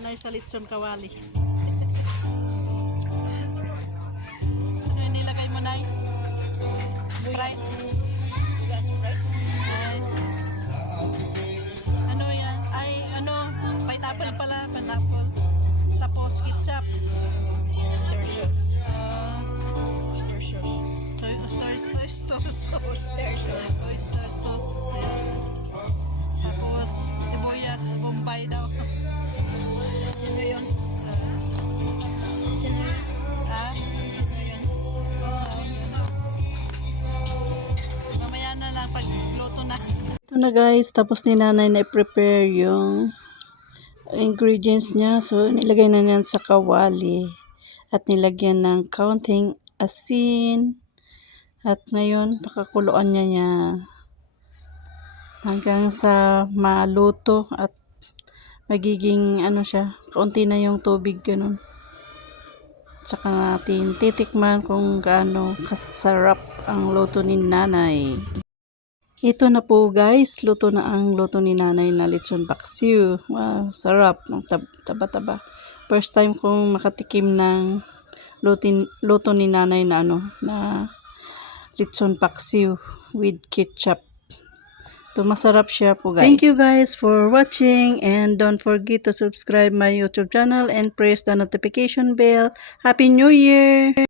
lechon kawali. ano yung nilagay mo, Nay? Sprite? Ay. Ano yan? Ay, ano? Pineapple pala, pineapple. Tapos ketchup. Oyster sauce. Ah, Oyster sauce. oyster, oyster sauce. Oyster sauce. Oyster sauce. Ayan. Tapos Ito na guys, tapos ni nanay na i-prepare yung ingredients niya. So, nilagay na niyan sa kawali. At nilagyan ng counting asin. At ngayon, pakakuluan niya niya hanggang sa maluto at magiging ano siya, kaunti na yung tubig ganun. Tsaka natin titikman kung gaano kasarap ang luto ni nanay. Ito na po guys, luto na ang luto ni nanay na lechon paksiw. Wow, sarap. Taba-taba. First time kong makatikim ng lutin, luto ni nanay na ano, na lechon paksiw with ketchup. To masarap siya po guys. Thank you guys for watching and don't forget to subscribe my YouTube channel and press the notification bell. Happy New Year!